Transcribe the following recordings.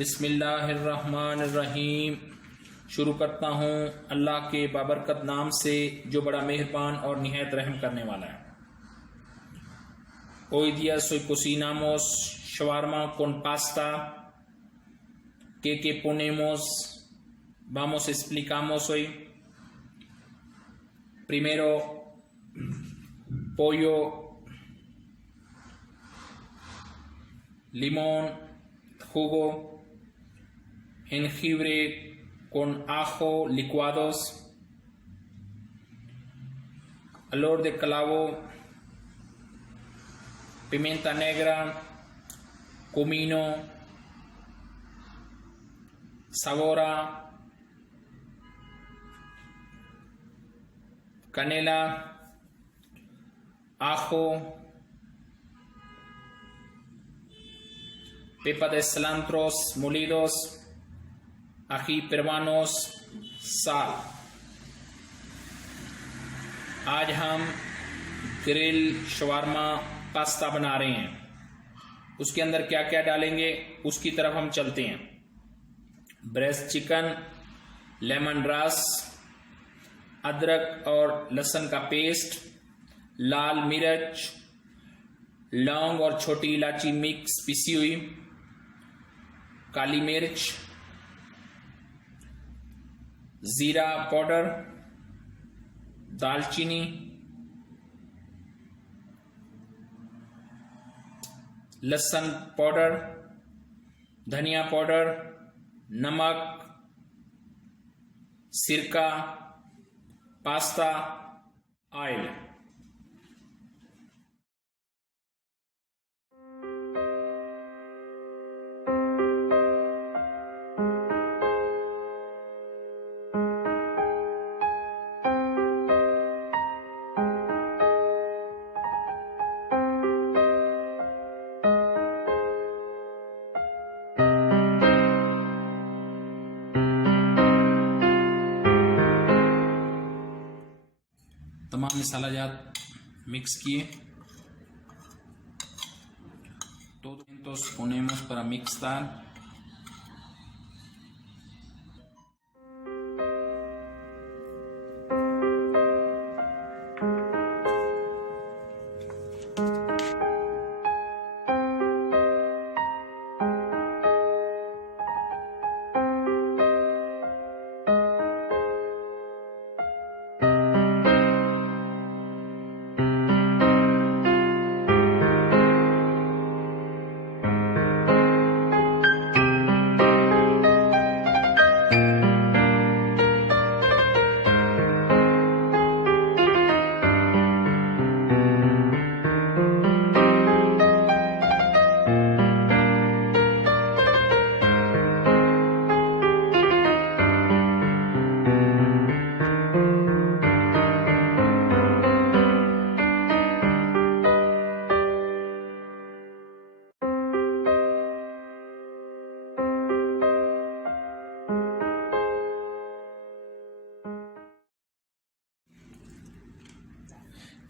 बिस्मिल्लाहिर्रहमानिर्रहीम। शुरू करता हूँ अल्लाह के बाबरकत नाम से जो बड़ा मेहरबान और निहायत रहम करने वाला है। Hoy día cocinamos shawarma con pasta. ¿Qué ponemos? Explicamos hoy. Primero, pollo, limón, jugo, jengibre con ajo licuados, olor de clavo, pimienta negra, comino, sabora, canela, ajo, pepa de cilantros molidos, ají peruanos, sal। आज हम grill shawarma pasta बना रहे हैं। उसके अंदर क्या क्या डालेंगे उसकी तरफ हम चलते हैं। ब्रेस्ट चिकन, लेमन रस, अदरक और लहसुन का पेस्ट, लाल मिर्च, लौंग और छोटी इलायची मिक्स पिसी हुई, काली मिर्च, जीरा पाउडर, दालचीनी, लहसुन पाउडर, धनिया पाउडर, नमक, सिरका, पास्ता, ऑयल। तमाम मसाला जात mix किए। Todos ponemos para mixar।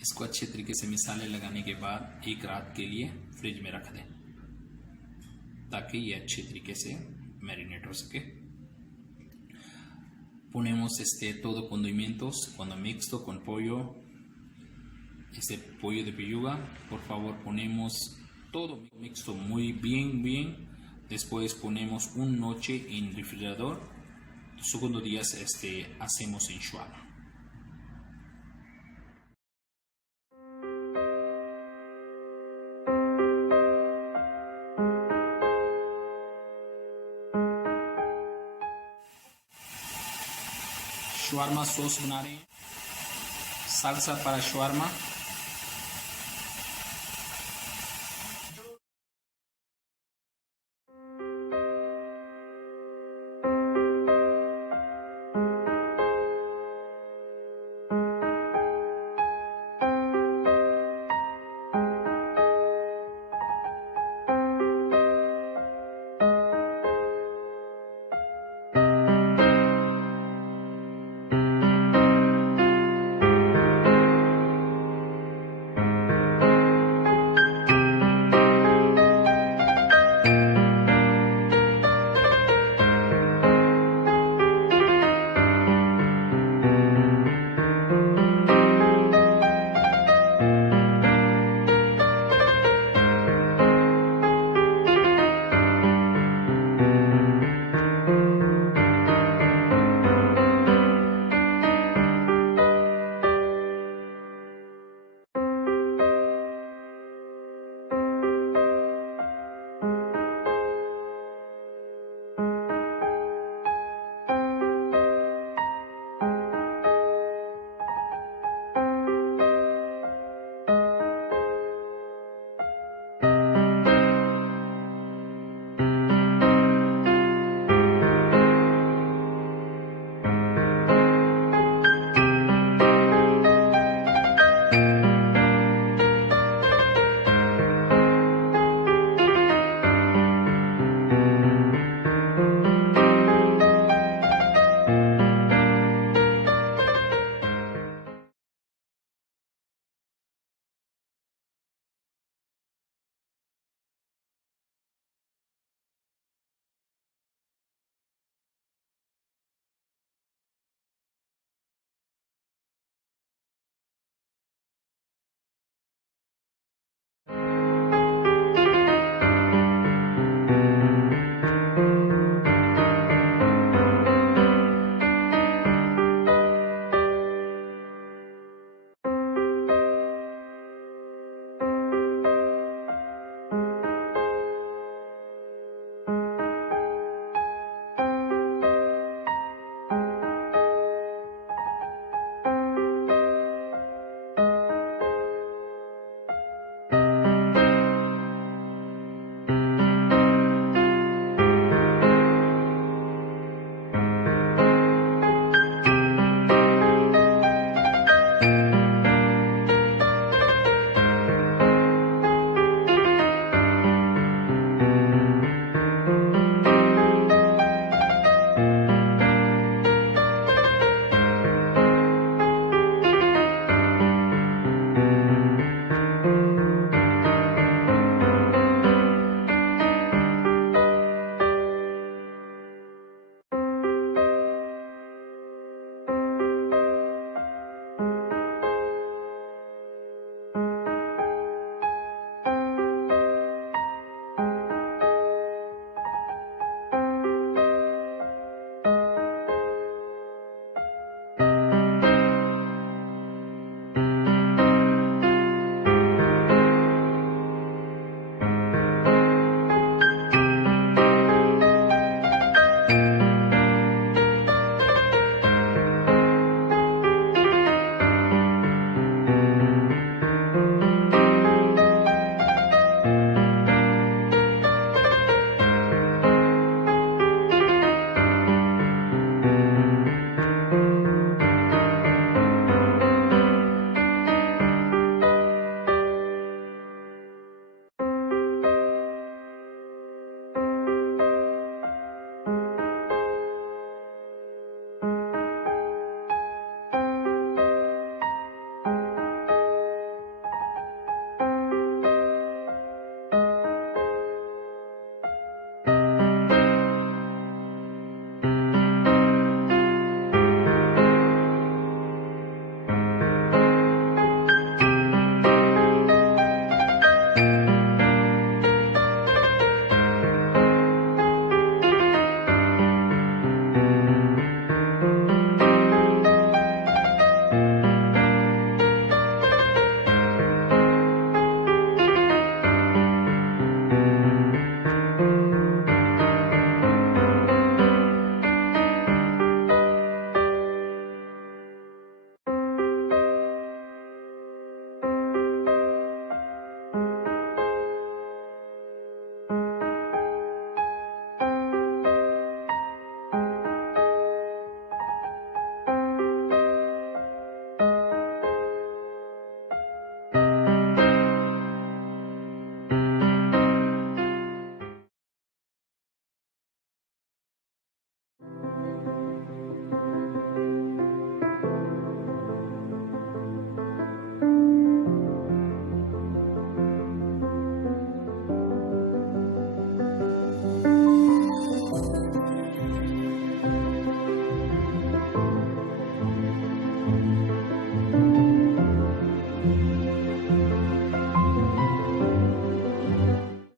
इसको अच्छे तरीके से मिसाले लगाने के बाद एक रात के लिए फ्रिज में रख दें ताकि ये अच्छे तरीके से मैरिनेट हो सके। Ponemos todo condimentos cuando mixto con pollo, pollo de pechuga. Por favor, ponemos todo mixto muy bien. Después ponemos una noche en refrigerador. Segundo día hacemos en shawarma। shawarma sauce बना रहे हैं, salsa para shawarma।